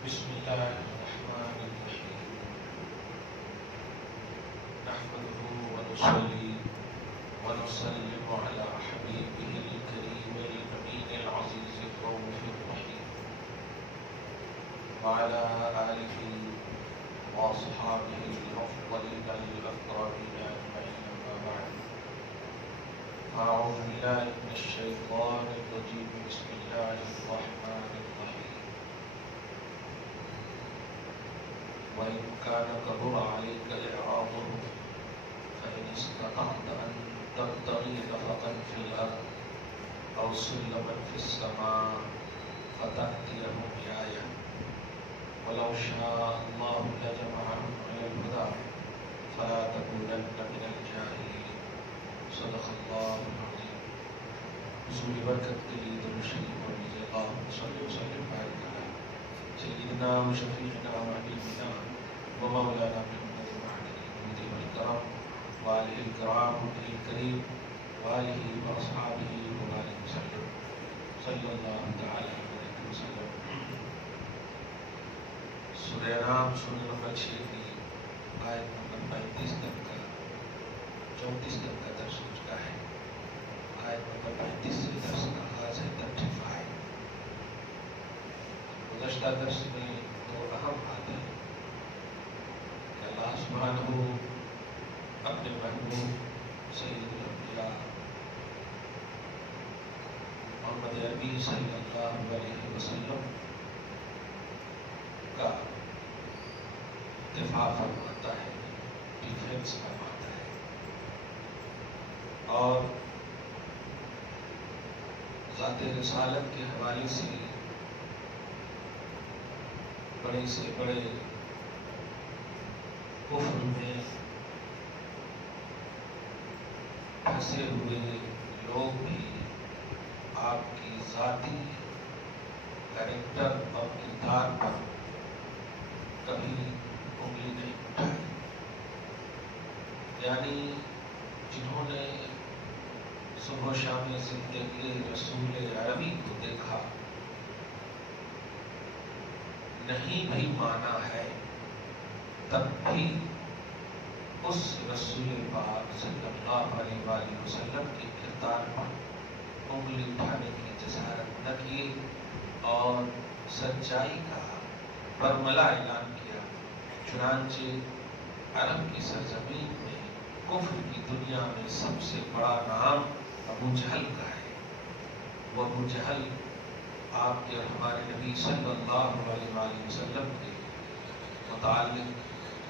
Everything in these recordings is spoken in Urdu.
بسم الله الرحمن الرحيم نحمده ونصلي ونسلم على حبيبه الكريم الأمين العزيز الرؤوف الرحيم وعلى آله وأصحابه الأفضلين الأكرمين أجمعين أما بعد أعوذ بالله من الشيطان الرجيم بسم الله الرحمن الرحيم وإن كان كبر عليك إعراضهم فإن استطعت أن تبتغي نفقا في الأرض أو سلما في السماء فتأتيهم بآية ولو شاء الله لجمعهم على الهدى فلا تكونن من الجاهلين صدق الله العظيم. حضور برکت کے لیے درود شریف پڑھیے. اللهم صل وسلم وبارك على سيدنا وشفيعنا وحبيبنا ومولانا محمد وعلى آله الكرام وآله الكرام الكريم وآله وأصحابه وبارك وسلم صلى الله تعالى عليه وسلم. سورہ نام سورہ نمبر 6 کی آیت نمبر 35 تک کا 34 تک کا درس ہو چکا ہے. آیت نمبر 35 سے درس کا آغاز ہے 35. گزشتہ درس میں دو اہم باتیں کہ اللہ سبحانہ اپنے محبوب سید الانبیاء محمد عربی صلی اللہ علیہ وسلم کا دفاع فرماتا ہے، ڈیفینس فرماتا ہے، اور ذات رسالت کے حوالے سے بڑے سے بڑے کفر میں پھنسے ہوئے لوگ بھی آپ کی ذاتی کریکٹر اور کردار پر کبھی انگلی نہیں اٹھائی. یعنی جنہوں نے صبح و شام زندگی رسول عربی کو دیکھا، نہیں بھی مانا ہے، تب بھی اس رسول پاک صلی اللہ علیہ وآلہ وسلم کے کردار پر انگلی اٹھانے کی جسارت نہ کی اور سچائی کا برملا اعلان کیا. چنانچہ عرب کی سرزمین میں کفر کی دنیا میں سب سے بڑا نام ابو جہل کا ہے. وہ ابو جہل آپ کے اور ہمارے نبی صلی اللہ علیہ وآلہ وسلم کے متعلق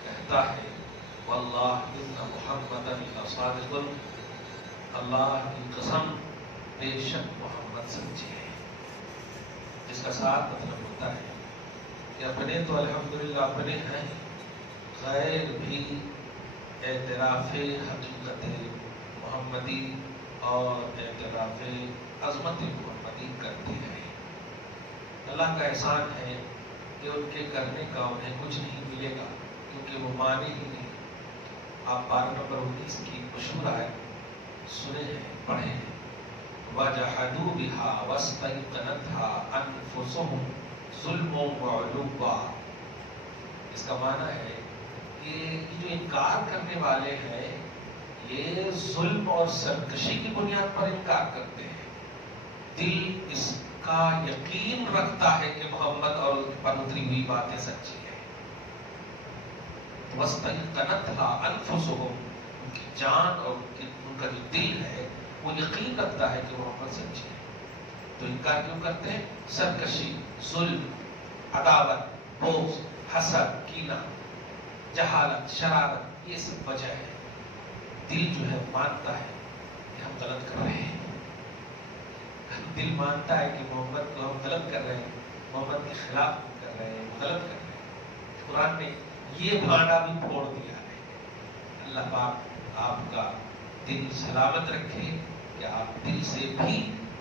کہتا ہے واللہ ان محمدا لصادق، اللہ کی قسم بے شک محمد سچے ہیں. جس کا ساتھ مطلب ہوتا ہے کہ اپنے تو الحمدللہ اپنے ہیں، غیر بھی اعتراف حقیقت محمدی اور اعتراف عظمت محمدی کرتے ہیں. اللہ کا احسان ہے کہ ان کے کرنے کا انہیں کچھ نہیں ملے گا، کیونکہ وہ مانے ہی نہیں. آپ 12 نمبر 19 کی مشہور آیت سنے ہیں، پڑھے ہیں. وَجَحَدُوا بِهَا وَاسْتَيْقَنَتْهَا أَنفُسُهُمْ ظُلْمًا وَعُلُوًّا. اس کا معنی ہے کہ جو انکار کرنے والے ہیں یہ ظلم اور سرکشی کی بنیاد پر انکار کرتے ہیں. دل اس کا یقین رکھتا ہے کہ محمد اور ان پر اتری ہوئی باتیں سچی ہیں. وَاسْتَيْقَنَتْهَا أَنفُسُهُمْ، ان کی جان اور ان کا جو دل ہے وہ یقین رکھتا ہے کہ محمد سچی ہے. تو انکار کیوں کرتے ہیں؟ سرکشی، ظلم، عداوت، بغض، حسد، کینہ، جہالت، شرارت، یہ سب وجہ ہے. دل جو ہے مانتا ہے کہ ہم غلط کر رہے ہیں. دل مانتا ہے کہ محمد کو ہم غلط کر رہے ہیں، محمد کے خلاف کر رہے ہیں، غلط کر رہے ہیں. قرآن نے یہ بھانڈا بھی پھوڑ دیا ہے. اللہ پاک آپ کا دل سلامت رکھے کہ آپ دل سے بھی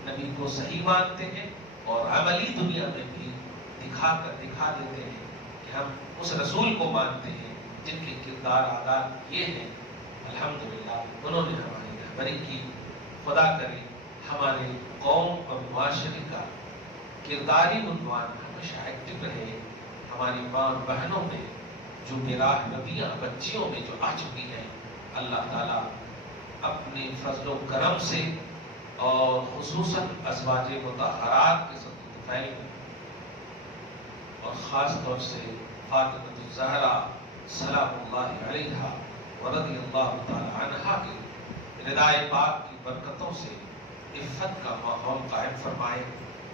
نبی کو صحیح مانتے ہیں اور عملی دنیا میں بھی دکھا دیتے ہیں کہ ہم اس رسول کو مانتے ہیں جن کے کردار عادات یہ ہیں. الحمدللہ انہوں نے ہماری رہبری کی. خدا کرے ہمارے قوم اور معاشرے کا کرداری عنوان ہمیشہ ایکٹیو رہے ہماری ماں بہنوں میں جو براہ نبیاں بچیوں میں جو آ چکی ہیں، اللہ تعالیٰ اپنے فضل و کرم سے اور خصوصاً ازواج مطہرات کے صدقے اور خاص طور سے فاطمہ الزہرا سلام اللہ علیہا ورضی اللہ تعالی عنہا کے ردائے پاک کی برکتوں سے عفت کا ماحول قائم فرمائے،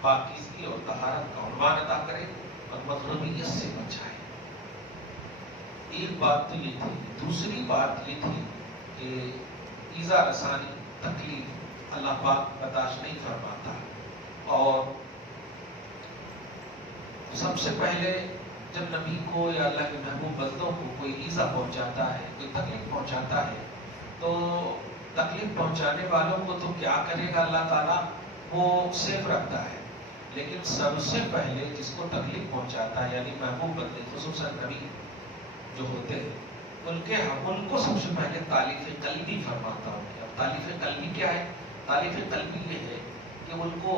پاکیزگی اور طہارت کا عنوان عطا کرے اور مغربیت سے بچائے۔ ایک بات تو یہ تھی، دوسری بات یہ تھی کہ ایذا رسانی تکلیف اللہ پاک برداشت نہیں فرماتا، اور سب سے پہلے جب نبی کو یا اللہ کے محبوب بندوں کو کوئی ایذا پہنچاتا ہے، کوئی تکلیف پہنچاتا ہے، تو تکلیف پہنچانے والوں کو تو کیا کرے گا اللہ تعالیٰ، وہ سیف رکھتا ہے، لیکن سب سے پہلے جس کو تکلیف پہنچاتا ہے یعنی محبوب بندے خصوصاً نبی جو ہوتے ہیں، ان کو سب سے پہلے تالیف قلبی فرماتا ہوں۔ اب تالیف قلبی کیا ہے؟ تالیف قلبی یہ ہے کہ ان کو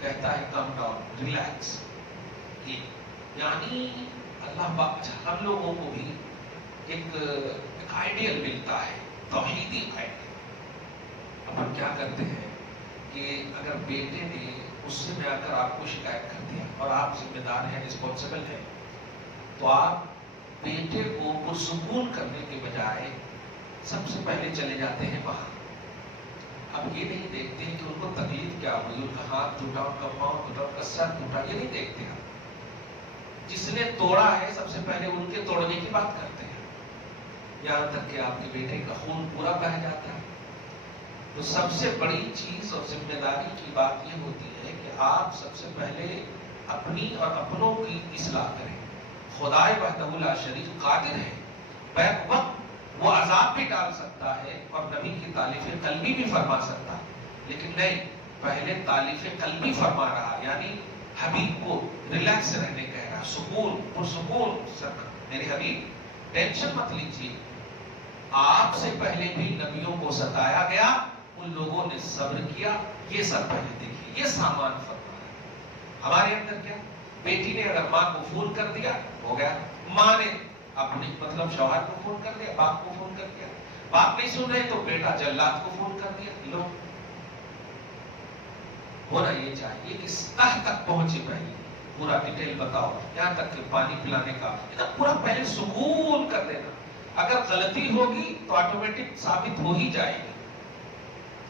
کہتا ہے کم ڈاؤن، ریلیکس، یعنی اللہ پاک ہم لوگوں کو بھی ایک آئیڈیل ملتا ہے، توحیدی آئیڈیل۔ اب ہم کیا کرتے ہیں کہ اگر بیٹے نے غصے میں آ کر آپ کو شکایت کر دیا اور آپ ذمہ دار ہیں، رسپانسبل ہیں، تو آپ بیٹے کو پرسکون کرنے کے بجائے سب سے پہلے چلے جاتے ہیں وہاں۔ اب یہ نہیں دیکھتے کہ ان کو تکلیف کیا ہوئی، ان کا ہاتھ ٹوٹا، ان کا پاؤں ٹوٹا، ان کا سر ٹوٹا، یہ نہیں دیکھتے آپ۔ جس نے توڑا ہے سب سے پہلے ان کے توڑنے کی بات کرتے ہیں، یہاں تک کہ آپ کے بیٹے کا خون پورا بہہ جاتا ہے۔ تو سب سے بڑی چیز اور ذمہ داری کی بات یہ ہوتی ہے کہ آپ سب سے پہلے اپنی اور اپنوں کی اصلاح کریں۔ خدائے وحدہ لا شریک قادر ہے، بیک وقت وہ عذاب بھی ڈال سکتا ہے اور نبی کی تالیف قلبی بھی فرما سکتا ہے، لیکن نہیں، پہلے تالیف قلبی فرما رہا، یعنی حبیب کو ریلیکس رہنے کہہ رہا، سکون، پرسکون رکھنا۔ میرے حبیب ٹینشن مت لیجیے، آپ سے پہلے بھی نبیوں کو ستایا گیا، ان لوگوں نے صبر کیا، یہ سب پہلے دیکھیے، یہ سامان فرما ہے۔ ہمارے اندر کیا، بیٹی نے اگر ماں کو فون کر دیا ہو گیا، ماں نے اپنی مطلب شوہر کو فون کر دیا، باپ کو فون کر دیا، باپ نہیں سن رہے تو بیٹا جلاد کو فون کر دیا۔ لو، ہونا یہ چاہیے کہ تہ تک پہنچے، پہلے پورا ڈیٹیل بتاؤ، یہاں تک کہ پانی پلانے کا پورا پہلے سکون کر دینا۔ اگر غلطی ہوگی تو آٹومیٹک ثابت ہو ہی جائے گی،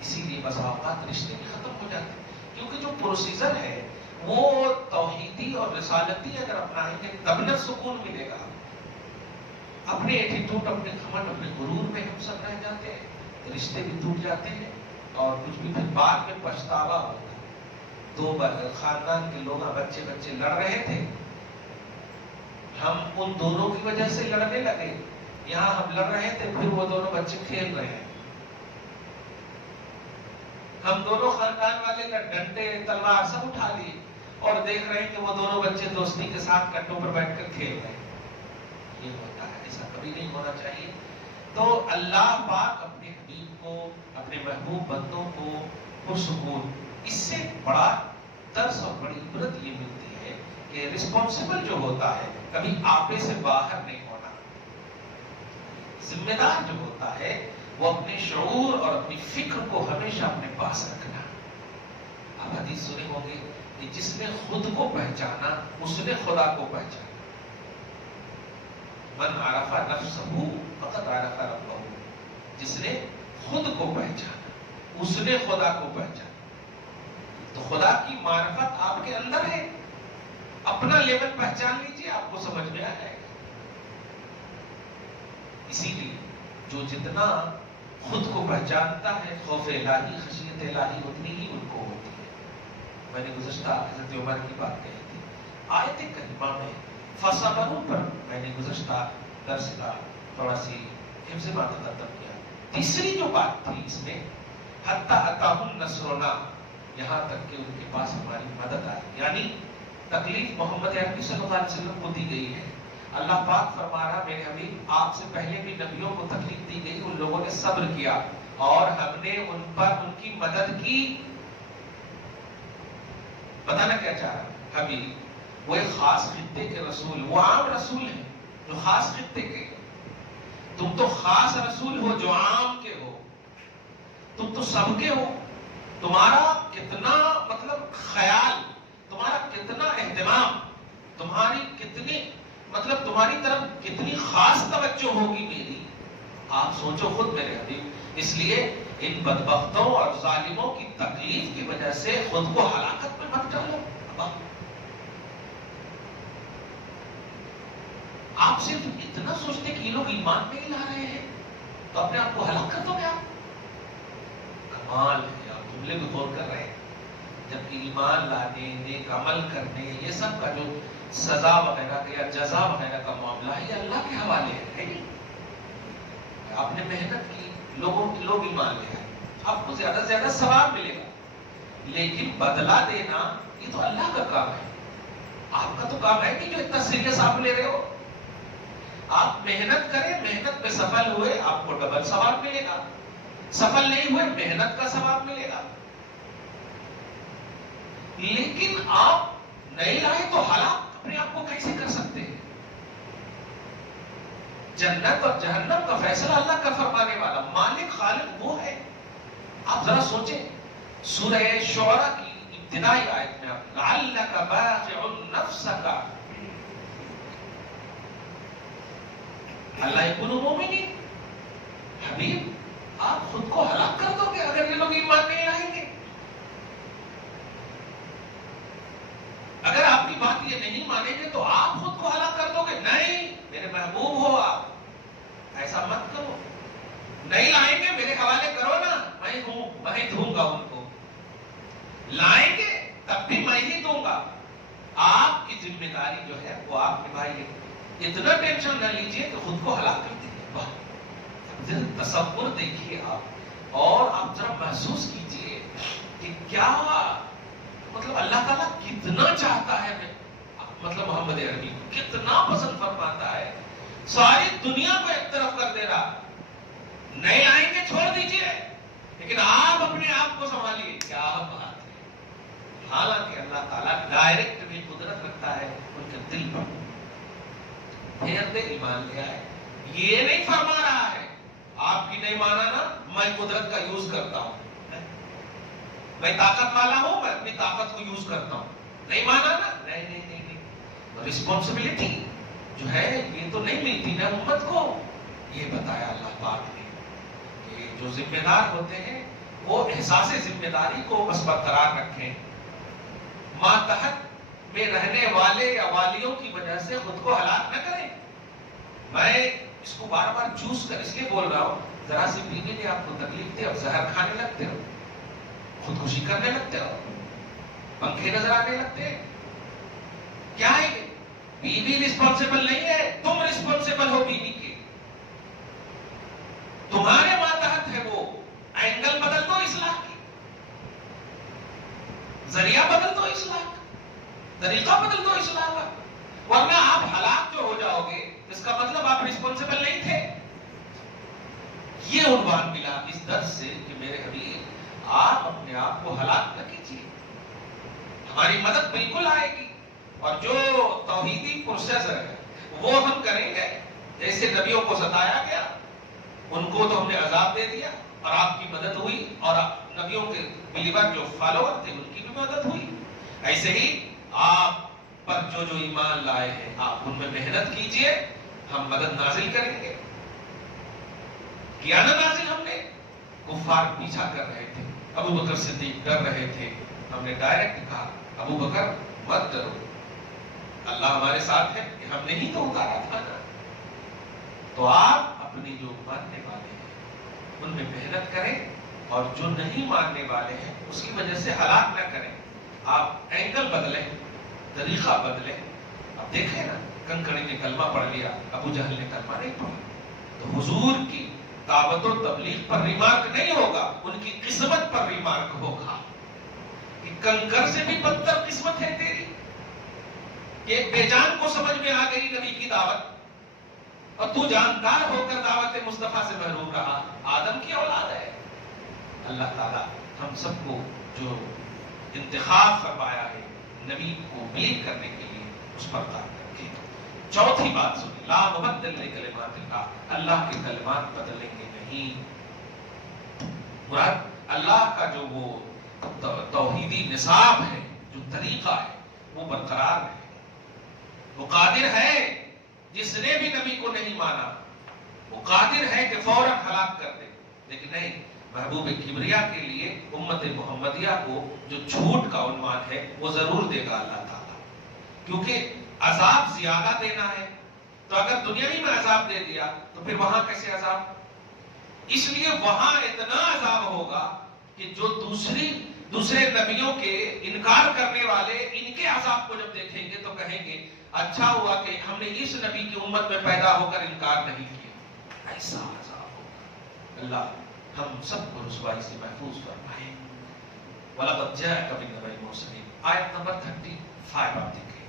اسی لیے بس اوقات رشتے بھی ختم ہو جاتے ہیں، کیونکہ جو پروسیجر ہے وہ توحیدی اور رسالتی اگر اپنائیں گے تب نہ سکون ملے گا۔ اپنے ایٹیٹیوڈ، اپنے گھمنڈ، اپنے غرور میں ہم سب رہ جاتے ہیں، رشتے بھی ٹوٹ جاتے ہیں اور کچھ بھی پھر بعد میں پچھتاوا ہوتا ہے۔ دو خاندان کے لوگ بچے لڑ رہے تھے، ہم ان دونوں کی وجہ سے لڑنے لگے، یہاں ہم لڑ رہے تھے پھر وہ دونوں بچے کھیل رہے ہیں، ہم دونوں خاندان والے ڈنڈے تلوار سب اٹھا لیے اور دیکھ رہے ہیں کہ وہ دونوں بچے دوستی کے ساتھ کٹوں پر بیٹھ کر کھیل رہے ہیں۔ یہ ہوتا ہے، ایسا کبھی نہیں ہونا چاہیے۔ تو اللہ پاک اپنے حبیب کو، اپنے محبوب بندوں کو پرسکون، اس سے بڑا درس اور بڑی عبرت یہ ملتی ہے کہ رسپانسبل جو ہوتا ہے کبھی آپے سے باہر نہیں ہونا، ذمہ دار جو ہوتا ہے وہ اپنے شعور اور اپنی فکر کو ہمیشہ اپنے پاس رکھنا۔ آپ حدیث سنے ہوں گے کہ جس نے خود کو پہچانا اس نے خدا کو پہچانا۔ من عرف نفسہ فقد عرف ربہ، جس نے خود کو پہچانا اس نے خدا کو پہچانا۔ تو خدا کی معرفت آپ کے اندر ہے، اپنا لیول پہچان لیجیے، آپ کو سمجھ میں آ جائے گا۔ اسی لیے جو جتنا خود کو پہچانتا ہے، خوف الہی، خشیت الہی اتنی ہی ان کو ہوتی ہے۔ میں نے گزشتہ حضرت عمر کی بات کہی تھی، آیت کریمہ میں فصبروا پر میں نے گزشتہ درس کا تھوڑا سی حفظ مترتب کیا۔ تیسری جو بات تھی اس میں، حتی اتاہم نصرنا، یہاں تک کہ ان کے پاس ہماری مدد آئی، یعنی تکلیف محمد عربی صلی اللہ علیہ وسلم کو دی گئی ہے۔ اللہ پاک فرما رہا، میرے حبیب آپ سے پہلے بھی نبیوں کو تکلیف دی گئی، ان لوگوں نے صبر کیا اور ہم نے ان پر ان کی مدد کی۔ بتانا کیا چاہ رہا حبیب، وہ ایک خاص خطے کے رسول، وہ عام رسول ہیں جو خاص خطے کے، تم تو خاص رسول ہو جو عام کے ہو، تم تو سب کے ہو، تمہارا کتنا مطلب خیال، تمہارا کتنا اہتمام، تمہاری کتنی مطلب تمہاری طرف کتنی خاص توجہ ہوگی میری، آپ سوچو خود میرے حبیب۔ اس لیے ان بدبختوں اور ظالموں کی تکلیف کی وجہ سے خود کو ہلاکت میں مت ڈالو۔ آپ صرف اتنا سوچتے کہ یہ لوگ ایمان نہیں لا رہے ہیں تو اپنے آپ کو ہلاک کر دو گے آپ؟ کمال ہے، آپ جملے بھی غور کر رہے ہیں، جبکہ ایمان لانے، نیک عمل کرنے، یہ سب کا جو سزا وغیرہ کا یا جزا وغیرہ کا معاملہ ہے یہ اللہ کے حوالے ہے نہیں؟ آپ نے محنت کی، لوگ ایمان لے آئے، آپ کو زیادہ سے زیادہ ثواب ملے گا، لیکن بدلہ دینا یہ تو اللہ کا کام ہے، آپ کا تو کام ہے کہ جو اتنا سیریس آپ لے رہے ہو، آپ محنت کریں، محنت میں سفل ہوئے آپ کو ڈبل ثواب ملے گا، سفل نہیں ہوئے محنت کا ثواب ملے گا، لیکن آپ نہیں لائے تو ہلاک اپنے آپ کو کیسے کر سکتے ہیں؟ جنت اور جہنم کا فیصلہ اللہ کا فرمانے والا مالک خالق وہ ہے۔ آپ ذرا سوچیں سورہ شعراء کی ابتدائی آیت میں آپ لعلک باخع نفسک اللہ یکون مومنین، حبیب آپ خود کو ہلاک کر دو گے اگر یہ لوگ ایمان نہیں لائیں گے۔ اگر آپ کی بات یہ نہیں مانیں گے تو آپ خود کو ہلاک کر دو گے، نہیں میرے محبوب ہو آپ ایسا مت کرو، نہیں لائیں گے میرے حوالے کرو نا، میں دوں گا ان کو، لائیں گے تب بھی میں ہی دوں گا، آپ کی ذمہ داری جو ہے وہ آپ نبھائیے، اتنا ٹینشن نہ لیجئے کہ خود کو ہلاک کر دیں۔ تصور دیکھیے آپ، اور آپ ذرا محسوس کیجئے کہ کیا مطلب اللہ تعالیٰ کتنا چاہتا ہے، مطلب محمد عربی کو کتنا پسند فرماتا ہے، ساری دنیا کو ایک طرف کر دے رہا، نہیں آئیں گے چھوڑ دیجئے لیکن آپ اپنے آپ کو سنبھالیے، کیا بات ہے۔ حالانکہ اللہ تعالیٰ ڈائریکٹ بھی قدرت رکھتا ہے ان کے دل پر، پھر دے ایمان لے آئے، یہ نہیں فرما رہا ہے آپ کی نہیں مانا نا میں قدرت کا یوز کرتا ہوں، میں طاقت والا ہوں میں اپنی طاقت کو یوز کرتا ہوں، نہیں مانا نا، نہیں نہیں نہیں نہیں، رسپانسبلٹی جو ہے یہ تو نہیں ملتی نا امت کو۔ یہ بتایا اللہ پاک نے کہ جو ذمہ دار ہوتے ہیں وہ احساس ذمہ داری کو بس برقرار رکھیں، ماتحت میں رہنے والے یا والیوں کی وجہ سے خود کو ہلاک نہ کریں۔ میں اس کو بار بار چوز کر اس لیے بول رہا ہوں، ذرا سی بیوی نے آپ کو تکلیف دی اب زہر کھانے لگتے ہو، خودکشی کرنے لگتے ہو، پنکھے نظر آنے لگتے ہیں، کیا ہے یہ؟ بیوی رسپانسیبل نہیں ہے، تم رسپانسیبل ہو بیوی کے، تمہارے ماتحت ہے وہ، اینگل بدل دو اصلاح کی، ذریعہ بدل دو اصلاح کا، طریقہ بدل دو اصلاح کا، ورنہ آپ ہلاک جو ہو جاؤ گے اس کا مطلب آپ رسپانسیبل نہیں تھے۔ یہ عنوان ملا اس درس سے کہ میرے حبیب آپ اپنے آپ کو ہلاک نہ کیجیے، ہماری مدد بالکل آئے گی، اور جو توحیدی پروسیسر ہے وہ ہم کریں گے، جیسے نبیوں کو ستایا گیا ان کو تو ہم نے عذاب دے دیا اور آپ کی مدد ہوئی، اور نبیوں کے بلیور جو فالوور تھے ان کی بھی مدد ہوئی، ایسے ہی آپ پر جو جو ایمان لائے ہیں آپ ان میں محنت کیجئے، ہم مدد نازل کریں گے۔ کیا نہ نازل ہم نے، کفار پیچھا کر رہے تھے، ابو بکر صدیق ڈر رہے تھے، ہم نے ڈائریکٹ کہا ابو بکر مت ڈرو، اللہ ہمارے ساتھ ہے، کہ ہم نے ہی تو اتارا تھا نا۔ تو آپ اپنی جو ماننے والے ہیں ان میں محنت کریں، اور جو نہیں ماننے والے ہیں اس کی وجہ سے ہلاک نہ کریں، آپ اینگل بدلیں، طریقہ بدلیں۔ اب دیکھیں نا کنکڑی نے کلمہ پڑھ لیا، ابو جہل نے کلمہ نہیں پڑھا، تو حضور کی دعوت و تبلیغ پر ریمارک نہیں ہوگا، ان کی قسمت پر ریمارک ہوگا کہ کنکر سے بھی بدتر قسمت ہے تیری، کہ ایک بے جان کو سمجھ میں آ گئی نبی کی دعوت اور تو جاندار ہو کر دعوت مصطفیٰ سے محروم رہا، آدم کی اولاد ہے۔ اللہ تعالیٰ ہم سب کو جو انتخاب فرمایا ہے نبی کو بلیو کرنے کے لیے، اس پر کام کریں گے۔ چوتھی بات سنیں، لا مبدل لکلمات اللہ، اللہ کے کلمات بدلیں گے نہیں۔ مراد اللہ کا جو وہ توحیدی نصاب ہے، جو طریقہ ہے، وہ برقرار ہے۔ وہ قادر ہے، جس نے بھی نبی کو نہیں مانا وہ قادر ہے کہ فوراً ہلاک کر دے، لیکن نہیں، محبوب کبریا کے لیے امت محمدیہ کو جو جھوٹ کا عنوان ہے وہ ضرور دے گا اللہ تعالیٰ، کیونکہ عذاب زیادہ دینا ہے۔ تو اگر دنیاوی میں عذاب دے دیا تو پھر وہاں کیسے عذاب؟ اس لیے وہاں اتنا عذاب ہوگا کہ جو دوسرے نبیوں کے انکار کرنے والے ان کے عذاب کو جب دیکھیں گے تو کہیں گے اچھا ہوا کہ ہم نے اس نبی کی امت میں پیدا ہو کر انکار نہیں کیا۔ ایسا عذاب ہوگا۔ اللہ ہم سب کو رسوائی سے محفوظ فرمائے۔ وَلَقَدْ جَاءَكَ مِن نَبَإِ الْمُرْسَلِينَ، آیت نمبر 35 آپ دیکھیں۔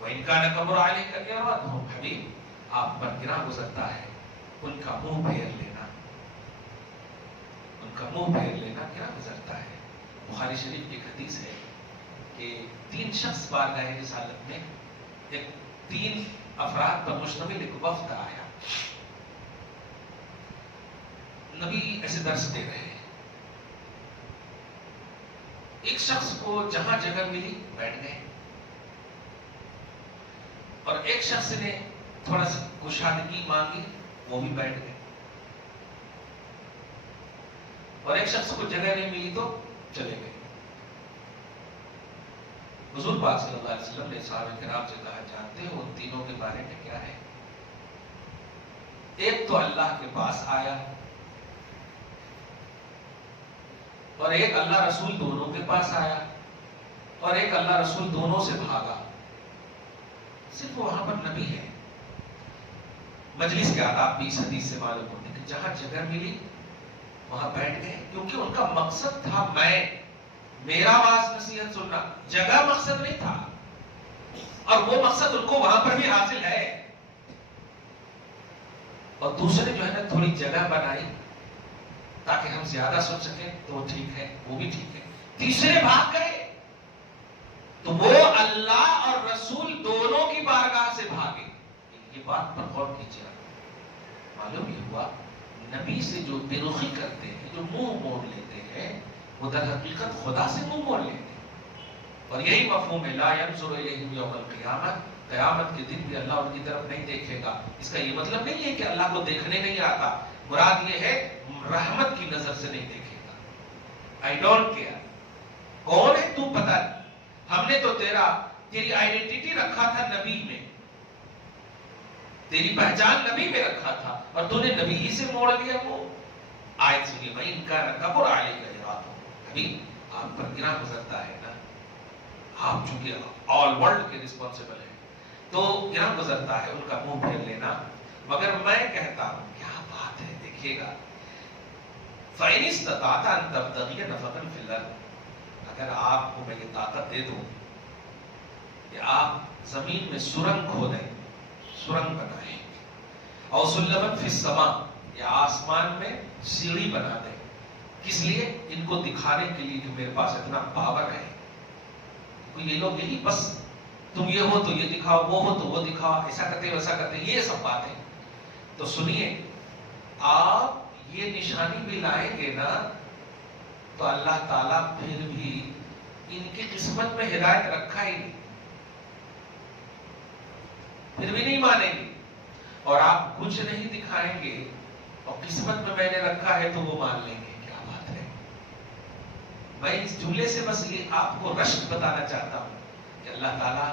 وَإِنْ كَانَ كَبُرَ عَلَيْكَ إِعْرَاضُهُمْ، حبیب آپ پر گراں گزرتا ہے ان کا منہ پھیر لینا، ان کا منہ پھیر لینا گراں گزرتا ہے۔ بخاری شریف کی ایک حدیث ہے کہ 3 شخص بارگاہ رسالت میں، ایک 3 افراد پر مشتمل ایک وفد آیا۔ نبی ایسے درس دے رہے ہیں، ایک شخص کو جہاں جگہ ملی بیٹھ گئے، اور ایک شخص نے تھوڑا سا کشادگی مانگی، وہ بھی بیٹھ گئے، اور ایک شخص کو جگہ نہیں ملی تو چلے گئے۔ حضور پاک صلی اللہ علیہ وسلم نے صحابہ کرام سے کہا، جانتے ہو ان تینوں کے بارے میں کیا ہے؟ ایک تو اللہ کے پاس آیا، اور ایک اللہ رسول دونوں کے پاس آیا، اور ایک اللہ رسول دونوں سے بھاگا۔ صرف وہاں پر نبی ہے۔ مجلس کے آداب بھی اس حدیث سے معلوم ہوتے کہ جہاں جگہ ملی وہاں بیٹھ گئے، کیونکہ ان کا مقصد تھا میرا آواز نصیحت سننا، جگہ مقصد نہیں تھا، اور وہ مقصد ان کو وہاں پر بھی حاصل ہے۔ اور دوسرے جو ہے نا تھوڑی جگہ بنائی تاکہ ہم زیادہ سن سکیں، تو وہ ٹھیک ہے، وہ بھی ٹھیک ہے۔ تیسرے بھاگ گئے تو وہ اللہ اور رسول دونوں کی بارگاہ سے بھاگے۔ یہ بات پر غور کیجیے، معلوم یہ ہوا نبی سے جو بے رخی کرتے ہیں، جو منہ موڑ لیتے ہیں، وہ در حقیقت خدا سے منہ موڑ لیتے ہیں۔ اور یہی مفہوم ہے لا ينظر الیہم یوم القیامہ، قیامت کے دن بھی اللہ ان کی طرف نہیں دیکھے گا۔ اس کا یہ مطلب نہیں ہے کہ اللہ کو دیکھنے نہیں آتا، مراد یہ ہے رحمت کی نظر سے نہیں دیکھے گا۔ I don't care کون ہے تو پتہ نہیں، ہم نے تو تیری آئیڈینٹی رکھا تھا نبی میں، تیری پہچان نبی میں رکھا تھا، اور تو نے نبی ہی سے موڑ لیا۔ وہ آیت سنیے، بھائی ان کا کبر علیہ کا ابھی آپ پر گراں گزرتا ہے نا، آپ چونکہ آل ورلڈ کے رسپانسبل ہیں تو گراں گزرتا ہے ان کا منہ پھیر لینا۔ مگر میں کہتا ہوں کیا بات ہے، دیکھیے گا، فَإِنِ اسْتَطَعْتَ أَن تَبْتَغِيَ نَفَقًا فِي الْأَرْضِ، اگر آپ کو میں یہ طاقت دے دوں کہ آپ زمین میں سرنگ کھودیں، سرنگ بنائیں، اور سلمًا فی السماء، یا آسمان میں سیڑھی بنا دیں، کس لیے؟ ان کو دکھانے کے لیے کہ میرے پاس اتنا پاور ہے۔ یہ لوگ یہی بس تم یہ ہو تو یہ دکھاؤ، وہ ہو تو وہ دکھاؤ، ایسا کرتے ویسا کرتے، یہ سب باتیں۔ تو سنیے، آپ یہ نشانی بھی لائیں گے نا تو اللہ تعالیٰ پھر بھی ان کی قسمت میں ہدایت رکھا ہی نہیں، پھر بھی نہیں مانیں گے۔ اور آپ کچھ نہیں دکھائیں گے اور قسمت میں نے رکھا ہے تو وہ مان لیں گے۔ کیا بات ہے! میں اس جملے سے بس یہ آپ کو رشک بتانا چاہتا ہوں کہ اللہ تعالیٰ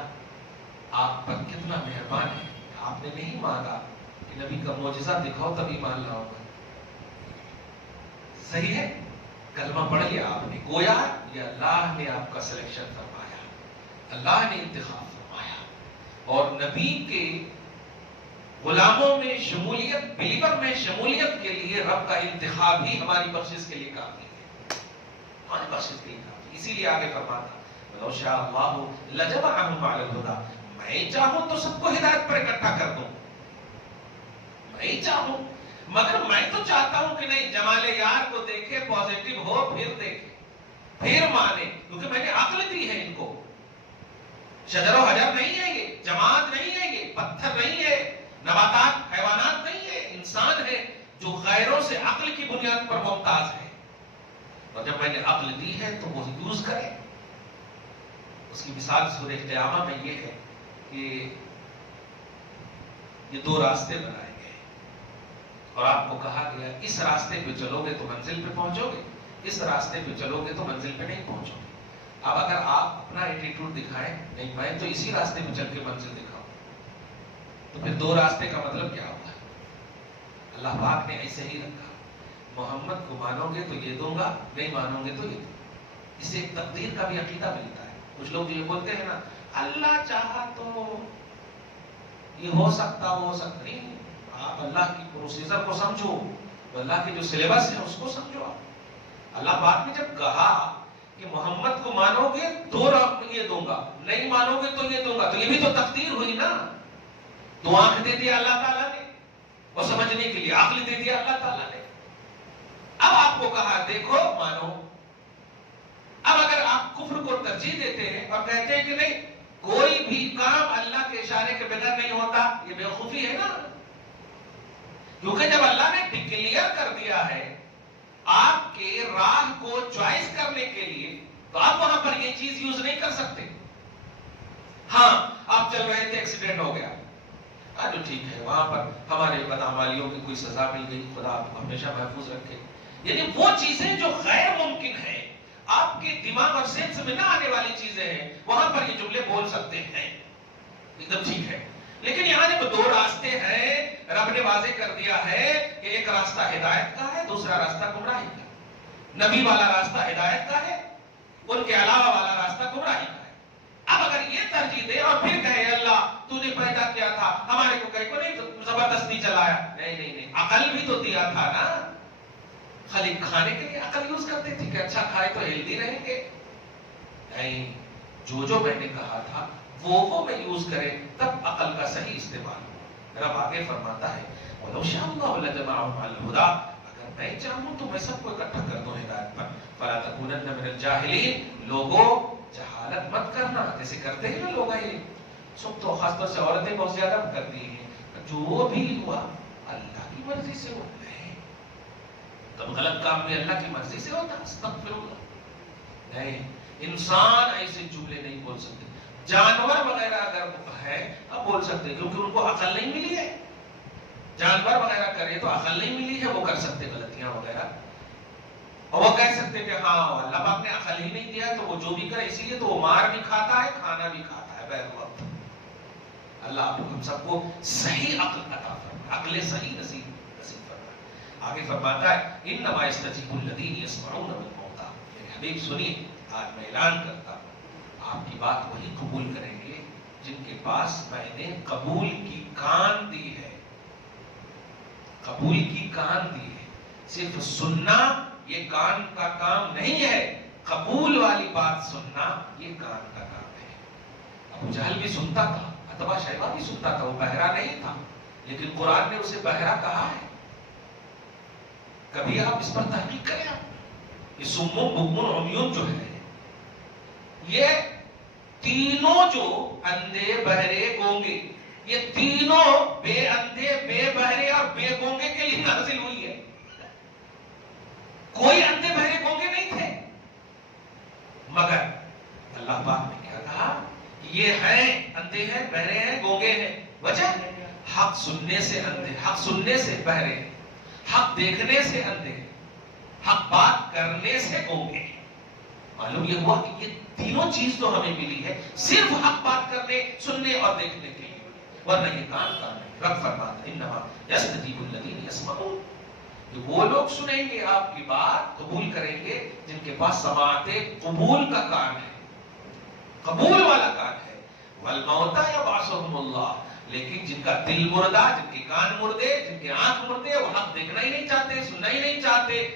آپ پر کتنا مہربان ہے۔ آپ نے نہیں مانگا کہ نبی کا معجزہ دکھاؤ تب ایمان لاؤ گا، صحیح ہے؟ کلمہ پڑھ لیا آپ نے، گویا یہ اللہ نے آپ کا سلیکشن فرمایا، اللہ نے انتخاب فرمایا، اور نبی کے غلاموں میں شمولیت، بلیور میں شمولیت کے لیے رب کا انتخاب ہی ہماری بخشش کے لیے کافی ہے، ہماری بخشش کے لیے کافی۔ اسی لیے آگے فرماتا وَلَوْ شَاءَ اللَّهُ لَجَمَعَهُمْ عَلَى الْهُدَىٰ، میں چاہوں تو سب کو ہدایت پر اکٹھا کر دوں، میں چاہوں، مگر میں تو چاہتا ہوں کہ نہیں، جمال یار کو دیکھے، پوزیٹو ہو، پھر دیکھے، پھر مانے، کیونکہ میں نے عقل دی ہے ان کو، شجر و حجر نہیں ہے یہ، جمال نباتات حیوانات نہیں ہے، انسان ہے جو غیروں سے عقل کی بنیاد پر ممتاز ہے، اور جب میں نے عقل دی ہے تو وہ یوز کرے۔ اس کی مثال سورہ قیامہ میں یہ ہے کہ یہ دو راستے بنائے گئے اور آپ کو کہا گیا اس راستے پہ چلو گے تو منزل پہ پہنچو گے، اس راستے پہ چلو گے تو منزل پہ نہیں پہنچو گے۔ اب اگر آپ اپنا ایٹیٹیوڈ دکھائیں نہیں میں تو اسی راستے پہ چل کے منزل دکھاؤں، تو پھر دو راستے کا مطلب کیا ہوگا؟ اللہ پاک نے ایسے ہی رکھا، محمد کو مانو گے تو یہ دوں گا، نہیں مانو گے تو یہ دوں گا۔ اس سے ایک تقدیر کا بھی عقیدہ ملتا ہے۔ کچھ لوگ یہ بولتے ہیں نا اللہ چاہا تو یہ ہو سکتا وہ ہو سکتا، نہیں، آپ اللہ کی پروسیجر کو سمجھو، اللہ کے جو سلیبس ہے اس کو سمجھو۔ آپ اللہ پاک نے جب کہا کہ محمد کو مانو گے تو یہ دوں گا، نہیں مانو گے تو یہ دوں گا، تو یہ بھی تو تقدیر ہوئی نا۔ تو آنکھ دے دیا اللہ تعالیٰ نے اور سمجھنے کے لیے عقل دے دیا اللہ تعالیٰ نے۔ اب آپ کو کہا دیکھو مانو۔ اب اگر آپ کفر کو ترجیح دیتے ہیں اور کہتے ہیں کہ نہیں کوئی بھی کام اللہ کے اشارے کے بغیر نہیں ہوتا، یہ بیوقوفی ہے نا، کیونکہ جب اللہ نے ڈکلیئر کر دیا ہے آپ کے راہ کو چوائس کرنے کے لیے تو آپ وہاں پر یہ چیز یوز نہیں کر سکتے۔ ہاں آپ چل رہے تھے ایکسیڈنٹ ہو گیا، جو ٹھیک ہے وہاں پر ہمارے بدعمالیوں کی کوئی سزا مل گئی، خدا آپ کو ہمیشہ محفوظ رکھے۔ یعنی وہ چیزیں جو غیر ممکن ہیں، آپ کے دماغ اور سینس میں نہ آنے والی چیزیں ہیں، وہاں پر یہ جملے بول سکتے ہیں، ایک دم ٹھیک ہے۔ لیکن یہاں جب دو راستے ہیں، رب نے واضح کر دیا ہے کہ ایک راستہ ہدایت کا ہے، دوسرا راستہ گمراہی کا۔ نبی والا راستہ ہدایت کا ہے، ان کے علاوہ والا راستہ گمراہی کا ہے۔ اب اگر یہ ترجیح دے اور پھر کہے اللہ تو نے پیدا کیا تھا، ہمارے کو کہیں کو نہیں زبردستی چلایا، نہیں، عقل بھی تو دیا تھا نا۔ خالی کھانے کے لیے عقل یوز کرتے تھے کہ اچھا کھائے تو ہیلدی رہیں گے، نہیں، جو میں نے کہا تھا وہ میں یوز کرے تب عقل کا صحیح استعمال ہو۔ رب آگے فرماتا ہے وَلَوْ شَاءَ اللَّهُ لَجَمَعَهُمْ عَلَى الْهُدَىٰ، اگر میں چاہوں تو میں سب کو اکٹھا کر دوں ہدایت پر۔ فَلَا تَكُونَنَّ مِنَ الْجَاهِلِينَ، لوگوں جہالت مت کرنا، جیسے کرتے ہیں نا لوگ، یہ سب تو خاص طور سے عورتیں بہت زیادہ کرتی ہیں، جو بھی ہوا اللہ کی مرضی سے ہوا ہے، تب غلط کام بھی اللہ کی مرضی سے ہوتا، استغفر اللہ۔ نہیں، انسان ایسے جملے نہیں بول سکتے، جانور وغیرہ اگر ہے اب بول سکتے کیونکہ ان کو عقل نہیں ملی ہے، جانور وغیرہ کرے تو عقل نہیں ملی ہے، وہ کر سکتے غلطیاں وغیرہ، اور وہ کہہ سکتے کہ ہاں اللہ پاک نے عقل ہی نہیں دیا تو وہ جو بھی کرے، اسی لیے تو وہ مار بھی کھاتا ہے کھانا بھی کھاتا ہے بیک وقت۔ اللہ ہم سب کو صحیح عقل عطا فرمائے، عقل صحیح نصیب فرمائے۔ آگے فرماتا ہے انما یستجیب الذین یسمعون بالموتیٰ، میرے حبیب سنیے، آج میں اعلان کرتا ہوں آپ کی بات وہی قبول کریں گے جن کے پاس میں نے قبول کی کان دی ہے، قبول کی کان دی ہے۔ صرف سننا یہ کان کا کام نہیں ہے، قبول والی بات سننا یہ کان کا کام ہے۔ ابو جہل بھی سنتا تھا، عتبہ شیبہ بھی سنتا تھا، وہ بہرا نہیں تھا، لیکن قرآن نے اسے بہرا کہا ہے۔ کبھی آپ اس پر تحقیق کریں، یہ سمون بکمون عمیون جو ہے، یہ تینوں جو اندھے بہرے گونگے، یہ تینوں بے اندھے بے بہرے اور بے گونگے کے لیے نازل ہوئی ہے۔ کوئی اندھے بہرے گونگے نہیں تھے، مگر اللہ پاک نے کیا کہا یہ ہیں اندھے ہیں بہرے ہیں گونگے ہیں، وجہ حق سننے سے اندھے، حق سننے سے بہرے، حق دیکھنے سے اندھے، حق بات کرنے سے گونگے۔ معلوم یہ ہوا کہ یہ تینوں چیز تو ہمیں ملی ہے صرف حق بات کرنے، سننے اور دیکھنے کے لیے، ورنہ یہ کان نہیں۔ رب فرماتا ہے انما یستجیب الذین یسمعون، کہ وہ لوگ سنیں گے آپ کی بات، قبول کریں گے جن کے پاس سماعت قبول کا کان ہے، قبول والا کان ہے۔ والموتى یبعثهم اللہ، لیکن جن کا دل مردہ، جن کے کان مردے، جن کے آنکھ مردے، وہ حق دیکھنا ہی نہیں چاہتے، سننا ہی نہیں چاہتے،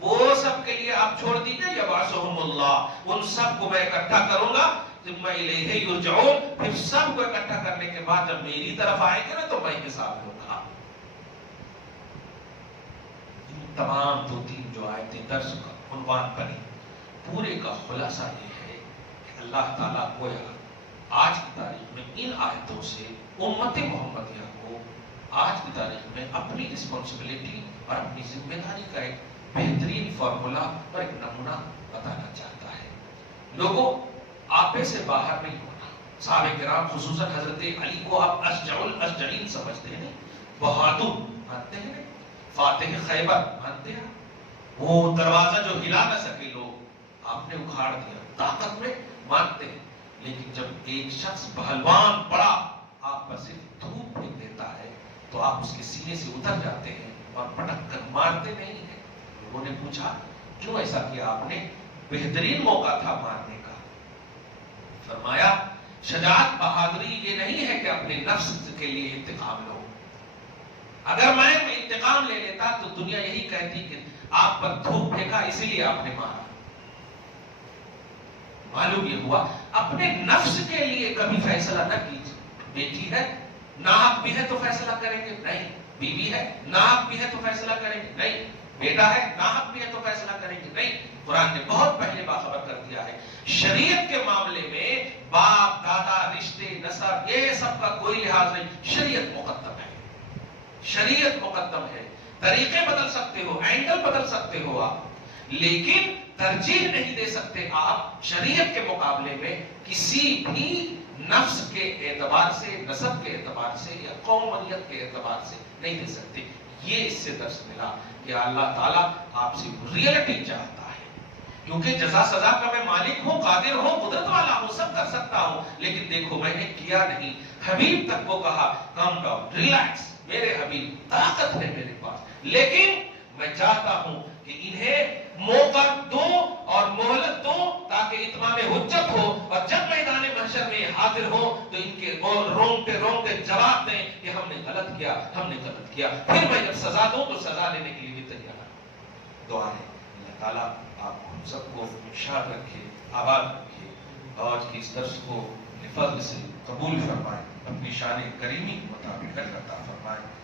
وہ سب کے لیے آپ چھوڑ دیجئے یبعثهم اللہ، ان سب کو میں اکٹھا کروں گا، ثم الیہ یرجعون، پھر سب کو اکٹھا کرنے کے بعد جب میری طرف آئیں گے نا تو میں حساب لوں گا۔ تمام دو تین جو آیتیں درس کا عنوان بنی، پورے کا خلاصہ یہ ہے کہ اللہ تعالیٰ گویا آج کی تاریخ میں ان آیتوں سے امت محمدیہ کو آج کی تاریخ میں اپنی رسپانسبلٹی اور اپنی ذمہ داری کا ایک بہترین فارمولا اور ایک نمونہ بتانا چاہتا ہے. لوگوں، آپے سے باہر نہیں ہونا. صحابہ کرام خصوصاً حضرت علی کو آپ اشجع الاشجعین سمجھتے ہیں، بہادر مانتے ہیں، فاتح خیبر مانتے ہیں. وہ دروازہ جو ہلا نہ سکے لوگ، آپ نے اکھاڑ دیا. طاقت میں مانتے ہیں، لیکن جب ایک شخص پہلوان بڑا آپ پر صرف دھوپ پھینک دیتا ہے تو آپ اس کے سینے سے اتر جاتے ہیں اور پٹک کر مارتے نہیں ہیں. لوگوں نے پوچھا کیوں ایسا کیا آپ نے؟ بہترین موقع تھا مارنے کا. فرمایا شجاعت بہادری یہ نہیں ہے کہ اپنے نفس کے لیے انتقام لو. اگر میں انتقام لے لیتا تو دنیا یہی کہتی کہ آپ پر دھوپ پھینکا اسی لیے آپ نے مارا. معلوم یہ ہوا اپنے نفس کے لیے کبھی فیصلہ نہ کیجیے. بیٹی ہے ناحق بھی ہے تو فیصلہ کریں گے نہیں. بیوی ہے ناحق بھی ہے تو فیصلہ کریں گے نہیں. بیٹا ہے ناحق بھی ہے تو فیصلہ کریں گے نہیں. قرآن نے بہت پہلے باخبر کر دیا ہے. شریعت کے معاملے میں باپ دادا رشتے نسب یہ سب کا کوئی لحاظ نہیں. شریعت مقدم ہے. شریعت مقدم ہے. طریقے بدل سکتے ہو، اینگل بدل سکتے ہو آپ، لیکن ترجیح نہیں دے سکتے آپ شریعت کے مقابلے میں کسی بھی نفس کے اعتبار سے، نسب کے اعتبار سے یا قومیت کے اعتبار سے نہیں دے سکتے. یہ اس سے درس ملا کہ اللہ تعالیٰ آپ سے ریئلٹی چاہتا ہے. کیونکہ جزا سزا کا میں مالک ہوں، قادر ہوں، قدرت والا ہوں، سب کر سکتا ہوں، لیکن دیکھو میں نے کیا نہیں. حبیب تک وہ کہا کم ڈاؤن، ریلیکس میرے حبیب، طاقت ہے میرے پاس، لیکن میں چاہتا ہوں کہ انہیں موقع دو اور مہلت دو تاکہ اتمام حجت ہو، اور جب میدان محشر میں حاضر ہو تو ان کے رونگٹے جواب دیں کہ ہم نے غلط کیا، ہم نے غلط کیا. پھر میں جب سزا دوں تو سزا لینے کے لیے بھی تیار ہوں. دعا ہے اللہ تعالیٰ آپ ہم سب کو شاد رکھے، آباد رکھے، آج کی اس درس کو فضل سے قبول فرمائے، اپنی شان کریمی کے مطابق عطا فرمائے.